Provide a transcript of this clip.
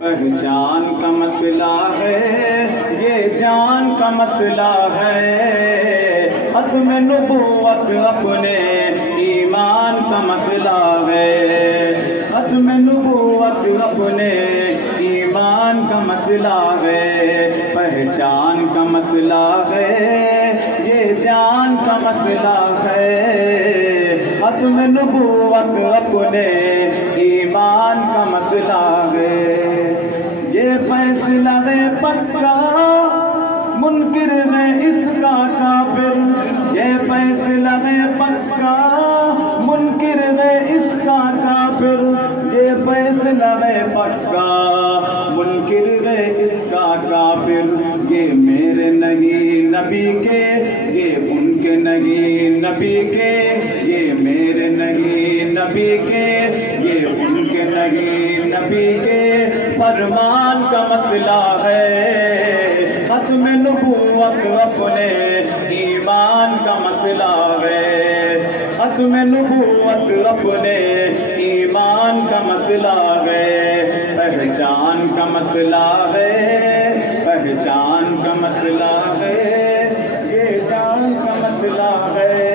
پہچان کا مسئلہ ہے، یہ جان کا مسئلہ ہے، ختم نبوت اپنے ایمان کا مسئلہ ہے، ختم نبوت اپنے ایمان کا مسئلہ ہے، پہچان کا مسئلہ ہے، یہ جان کا مسئلہ ہے، ختم نبوت اپنے ایمان کا مسئلہ ہے، یہ فیصلہ ہے پکا منکر ہے اس کا کافر، یہ فیصلہ ہے پکا منکر ہے اس کا کافر، یہ فیصلہ ہے پکا منکر ہے اس کا کافر، یہ میرے نہیں نبی کے، یہ ان کے نہیں نبی کے، یہ میرے نہیں نبی کے، یہ ان کے نہیں نبی کے فرمان کا مسئلہ ہے، ختم نبوت اپنے ایمان کا مسئلہ ہے، ختم نبوت اپنے ایمان کا مسئلہ ہے، پہچان کا مسئلہ ہے، پہچان کا مسئلہ ہے، یہ جان کا مسئلہ ہے۔